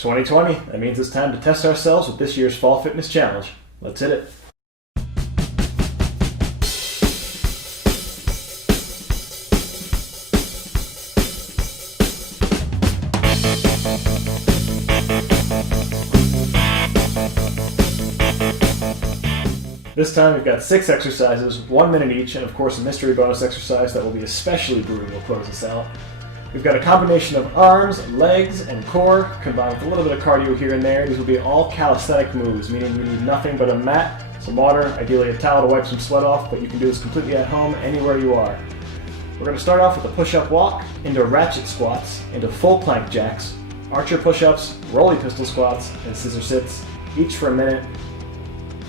2020. That means it's time to test ourselves with this year's Fall Fitness Challenge. Let's hit it. This time we've got 6 exercises, 1 minute each, and of course a mystery bonus exercise that will be especially brutal to close us out. We've got a combination of arms, legs, and core, combined with a little bit of cardio here and there. These will be all calisthenic moves, meaning you need nothing but a mat, some water, ideally a towel to wipe some sweat off, but you can do this completely at home, anywhere you are. We're going to start off with a push-up walk, into ratchet squats, into full plank jacks, archer push-ups, Roly pistol squats, and scissor sits, each for a minute.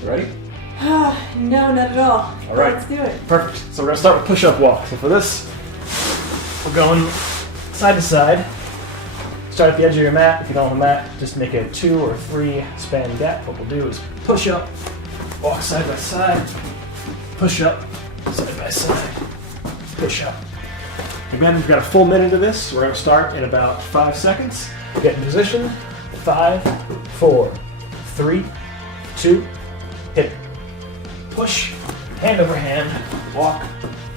You ready? No, not at all. All right. Let's do it. Perfect. So we're going to start with push-up walk. So for this, we're going side to side. Start at the edge of your mat. If you don't have a mat, just make a 2 or 3 span gap. What we'll do is push up, walk side by side, push up, side by side, push up. Again, we've got a full minute of this. So we're going to start in about 5 seconds. Get in position. 5, 4, 3, 2, hit it. Push, hand over hand, walk,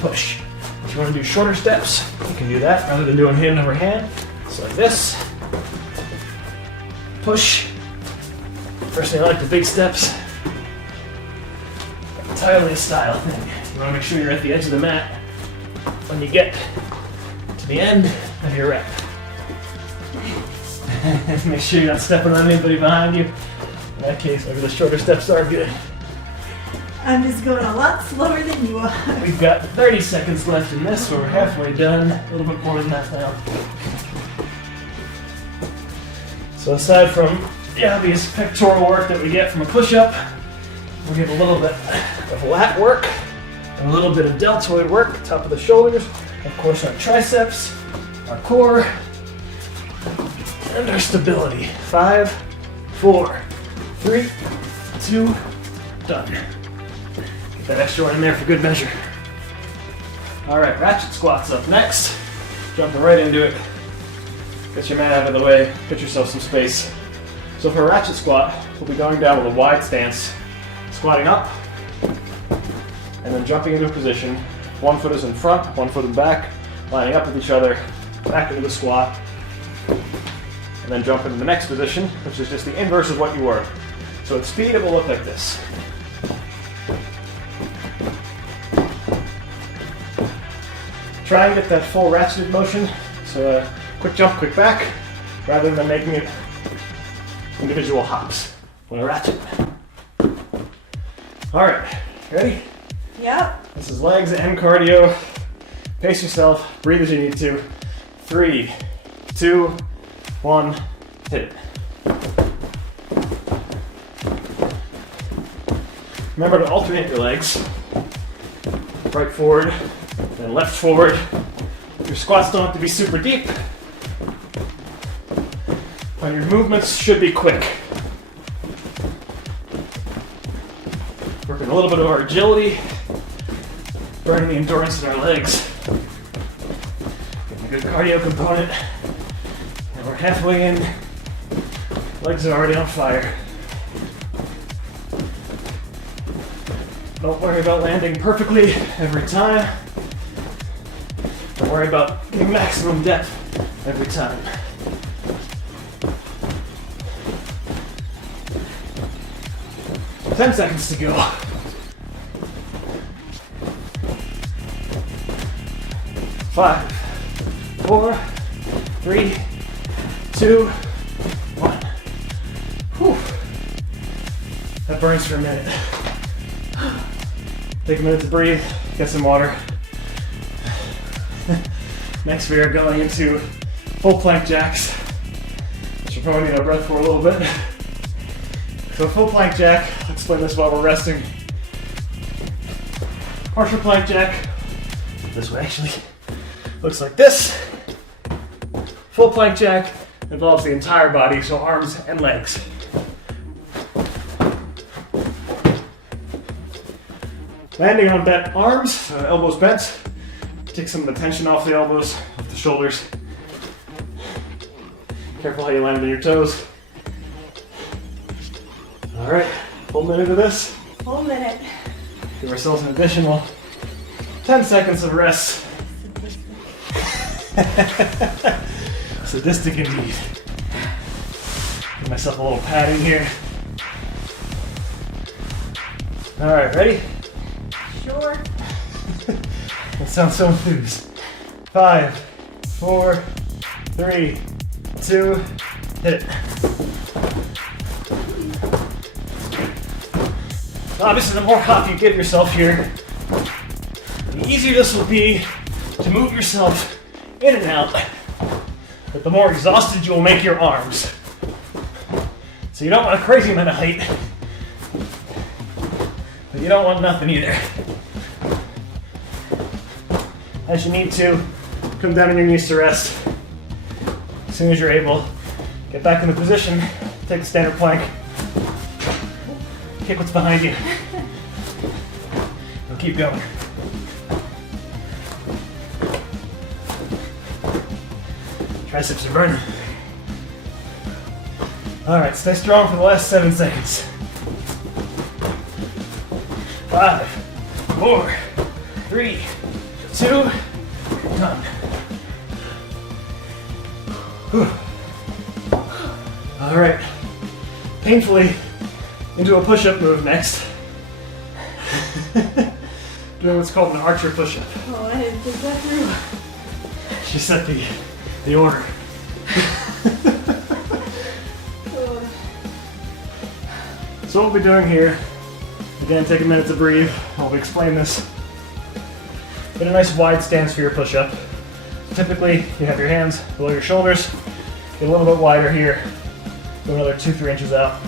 push. If you want to do shorter steps, you can do that rather than doing hand over hand. It's like this. Push. First thing I like the big steps. Entirely a style thing. You want to make sure you're at the edge of the mat when you get to the end of your rep. Make sure you're not stepping on anybody behind you. In that case, maybe the shorter steps are good. I'm just going a lot slower than you are. We've got 30 seconds left in this, so we're halfway done. A little bit more than that now. So aside from the obvious pectoral work that we get from a push-up, we get a little bit of lat work, and a little bit of deltoid work, top of the shoulders, of course our triceps, our core, and our stability. 5, 4, 3, 2, done. That extra one in there for good measure. Alright, ratchet squats up next. Jumping right into it. Get your mat out of the way, get yourself some space. So for a ratchet squat, we'll be going down with a wide stance, squatting up, and then jumping into a position. 1 foot is in front, 1 foot in back, lining up with each other, back into the squat, and then jump into the next position, which is just the inverse of what you were. So at speed, it will look like this. Try and get that full ratcheted motion, so quick jump, quick back, rather than making it individual hops when I ratchet. Alright, ready? Yep. This is legs and cardio. Pace yourself, breathe as you need to. 3, 2, 1, hit it. Remember to alternate your legs. Right forward, then left forward. Your squats don't have to be super deep, but your movements should be quick. Working a little bit of our agility, burning the endurance in our legs. Getting a good cardio component. And we're halfway in. Legs are already on fire. Don't worry about landing perfectly every time. Don't worry about getting maximum depth every time. Ten seconds to go. 5, 4, 3, 2, 1. Whew. That burns for a minute. Take a minute to breathe, get some water. Next we are going into full plank jacks, which we'll probably need our breath for a little bit. So full plank jack, I'll explain this while we're resting. Partial plank jack, this way actually, looks like this. Full plank jack involves the entire body, so arms and legs. Landing on bent arms, elbows bent. Take some of the tension off the elbows, off the shoulders. Careful how you land on your toes. All right, full minute of this. Full minute. Give ourselves an additional 10 seconds of rest. Sadistic indeed. Give myself a little padding here. All right, ready? Sure. That sounds so enthused. 5, 4, 3, 2, hit it. Obviously, the more hop you give yourself here, the easier this will be to move yourself in and out, but the more exhausted you will make your arms. So you don't want a crazy amount of height, but you don't want nothing either. As you need to, come down on your knees to rest. As soon as you're able, get back into position, take the standard plank, kick what's behind you, and keep going. Triceps are burning. All right, stay strong for the last 7 seconds. 5, 4, 3, 2, 1. Whew. All right, painfully into a push-up move next. Doing what's called an archer push-up. Oh, I didn't think that through. She set the order. So what we'll be doing here, again, take a minute to breathe while we explain this. Get a nice wide stance for your push-up. Typically, you have your hands below your shoulders. Get a little bit wider here. Go another 2-3 inches out.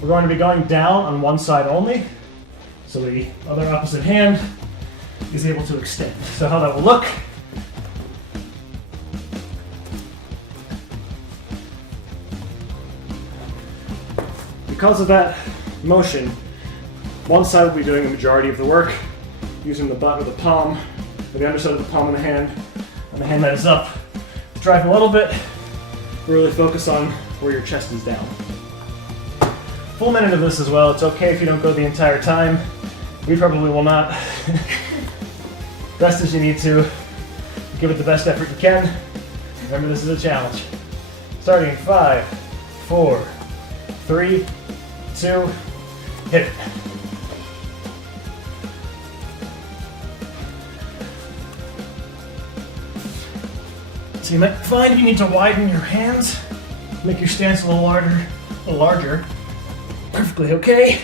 We're going to be going down on one side only, so the other opposite hand is able to extend. So how that will look. Because of that motion, one side will be doing the majority of the work, using the butt of the palm, or the underside of the palm of the hand, and the hand that is up. Drive a little bit, really focus on where your chest is down. Full minute of this as well. It's okay if you don't go the entire time. We probably will not. Rest as you need to. Give it the best effort you can. Remember, this is a challenge. Starting in 5, 4, 3, 2, hit it. So you might find you need to widen your hands, make your stance a little larger. Perfectly okay.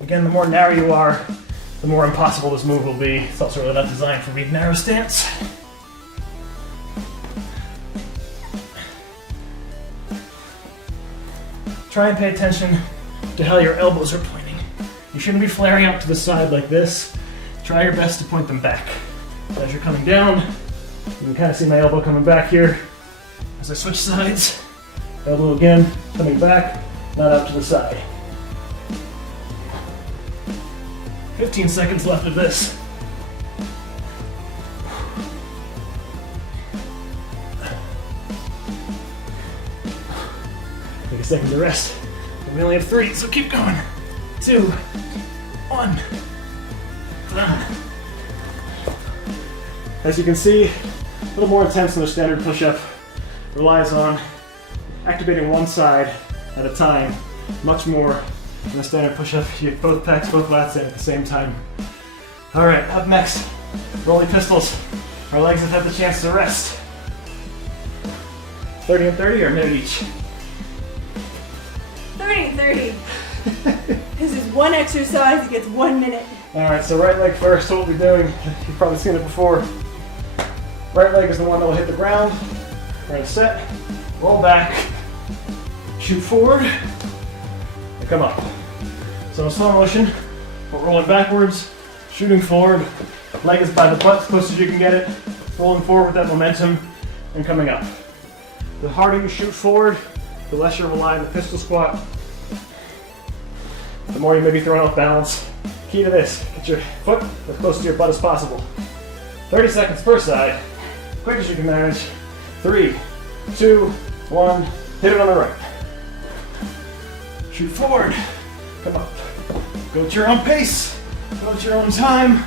Again, the more narrow you are, the more impossible this move will be. It's also really not designed for being narrow stance. Try and pay attention to how your elbows are pointing. You shouldn't be flaring out to the side like this. Try your best to point them back. As you're coming down, you can kind of see my elbow coming back here. As I switch sides, elbow again, coming back, not out to the side. 15 seconds left of this. Take a second to rest. We only have 3, so keep going. 2, 1. As you can see, a little more intense than a standard push-up. Relies on activating one side at a time, much more than a standard push-up. You get both pecs, both lats in at the same time. All right, up next, Roly pistols. Our legs have had the chance to rest. 30 and 30 or a minute each? 30 and 30. This is one exercise, it gets 1 minute. All right, so right leg first. So what we're doing, you've probably seen it before. Right leg is the one that will hit the ground. We're gonna set, roll back, shoot forward, and come up. So in slow motion, we're rolling backwards, shooting forward, leg is by the butt as close as you can get it, rolling forward with that momentum, and coming up. The harder you shoot forward, the less you're relying on the pistol squat, the more you may be throwing off balance. Key to this, get your foot as close to your butt as possible. 30 seconds per side, quick as you can manage. 3, 2, 1, hit it on the right. shoot forward, come up. Go at your own pace, go at your own time.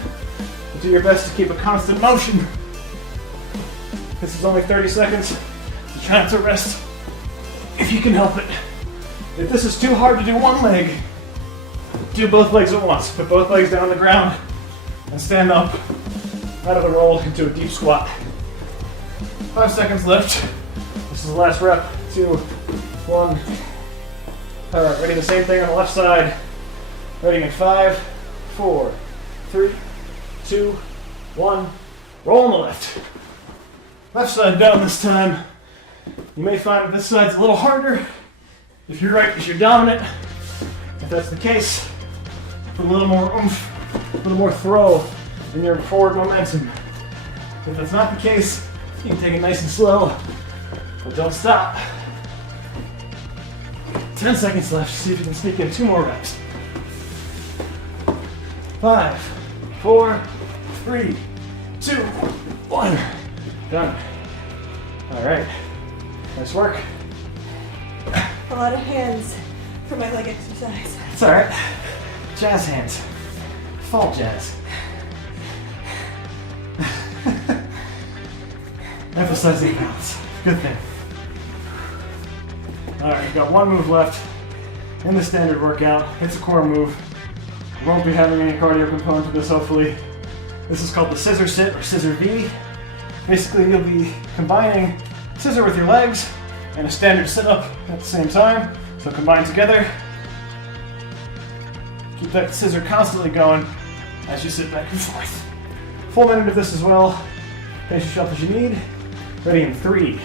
Do your best to keep a constant motion. This is only 30 seconds. You try not to rest if you can help it. If this is too hard to do one leg, do both legs at once. Put both legs down on the ground and stand up out of the roll into a deep squat. 5 seconds left. This is the last rep. 2, 1. All right, ready, the same thing on the left side. Ready in 5, 4, 3, 2, 1. Roll on the left. Left side down this time. You may find that this side's a little harder. If you're right, because you're dominant. If that's the case, put a little more oomph, a little more throw in your forward momentum. If that's not the case, you can take it nice and slow, but don't stop. 10 seconds left. See if you can sneak in 2 more reps. 5, 4, 3, 2, 1. Done. All right. Nice work. A lot of hands for my leg exercise. It's all right. Jazz hands. Fall jazz. Emphasizing balance. Good thing. All right, we've got 1 move left in the standard workout. It's a core move. We won't be having any cardio component to this, hopefully. This is called the Scissor Sit or Scissor V. Basically, you'll be combining scissor with your legs and a standard sit-up at the same time. So combine together. Keep that scissor constantly going as you sit back and forth. Full minute of this as well. Pace yourself as you need. Ready in 3,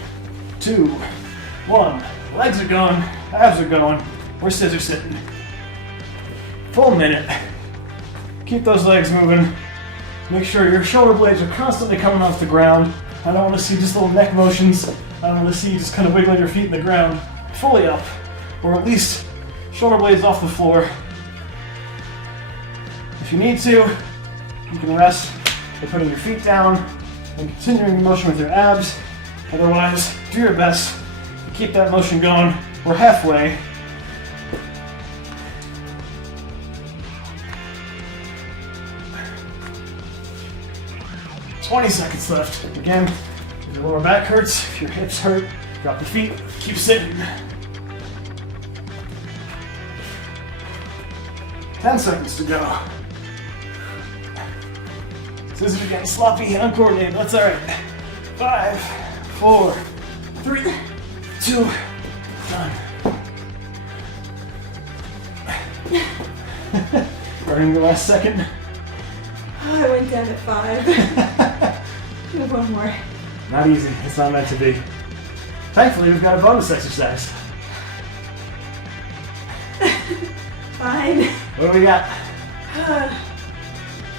2, 1. Legs are going, abs are going. We're scissor sitting. Full minute. Keep those legs moving. Make sure your shoulder blades are constantly coming off the ground. I don't want to see just little neck motions. I don't want to see you just kind of wiggling your feet in the ground. Fully up, or at least shoulder blades off the floor. If you need to, you can rest by putting your feet down and continuing the motion with your abs. Otherwise, do your best to keep that motion going. We're halfway. $20 seconds left. Again, if your lower back hurts, if your hips hurt, drop the feet, keep sitting. 10 seconds to go. Scissors are getting sloppy and uncoordinated. That's all right. 5, 4, 3, 2, done. Burning the last second. Oh, I went down at 5. Do 1 more. Not easy. It's not meant to be. Thankfully, we've got a bonus exercise. Fine. What do we got?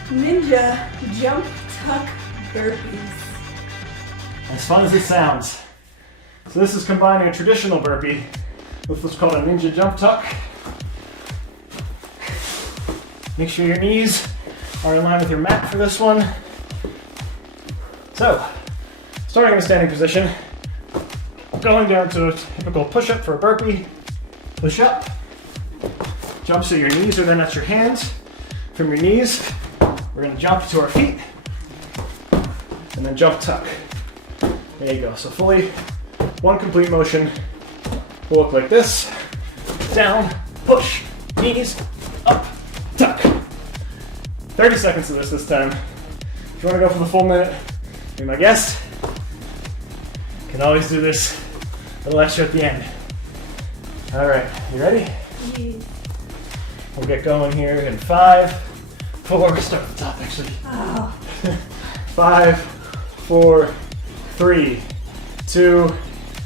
Ninja jump tuck burpees. As fun as it sounds. So this is combining a traditional burpee with what's called a ninja jump tuck. Make sure your knees are in line with your mat for this one. So, starting in a standing position, going down to a typical push-up for a burpee. Push up, jump so your knees are then at your hands. From your knees, we're going to jump to our feet, and then jump tuck. There you go. So fully, one complete motion will look like this. Down, push, knees, up, tuck. 30 seconds of this time. If you want to go for the full minute, be my guest. Can always do this a little extra at the end. All right, you ready? Yes. We'll get going here in 5, 4, start at the top actually. Oh. 5, 4, 3, 2,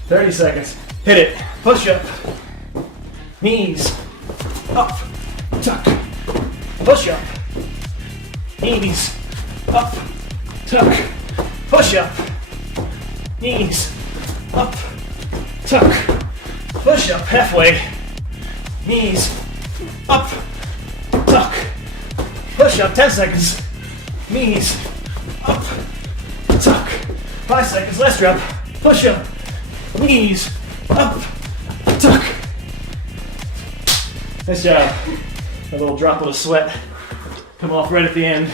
30 seconds. Hit it. Push up. Knees. Up. Tuck. Push up. Knees. Up. Tuck. Push up. Knees. Up. Tuck. Push up. Halfway. Knees. Up. Tuck. Push up. 10 seconds. Knees. Up. Tuck. 5 seconds. Last rep. Push up. Knees. Up. Tuck. Nice job. A little droplet of sweat come off right at the end.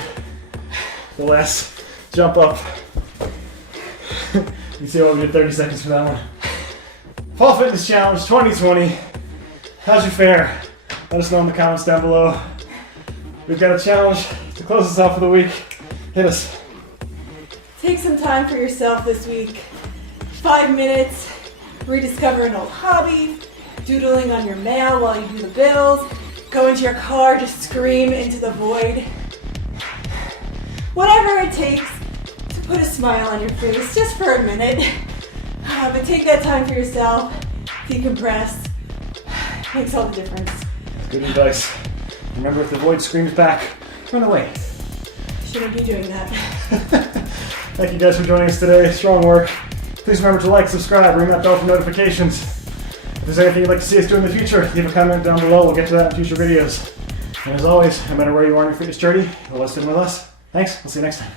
The last jump up. You can see what we did 30 seconds for that one. Fall Fitness Challenge 2020. How's your fare? Let us know in the comments down below. We've got a challenge to close us off for the week. Hit us. Take some time for yourself this week. 5 minutes, rediscover an old hobby, doodling on your mail while you do the bills, go into your car, just scream into the void. Whatever it takes to put a smile on your face, just for a minute. But take that time for yourself, decompress. Makes all the difference. Good advice. Remember, if the void screams back, run away. Shouldn't be doing that. Thank you guys for joining us today. Strong work. Please remember to like, subscribe, ring that bell for notifications. If there's anything you'd like to see us do in the future, leave a comment down below. We'll get to that in future videos. And as always, no matter where you are in your fitness journey, the less and the less. Thanks. We'll see you next time.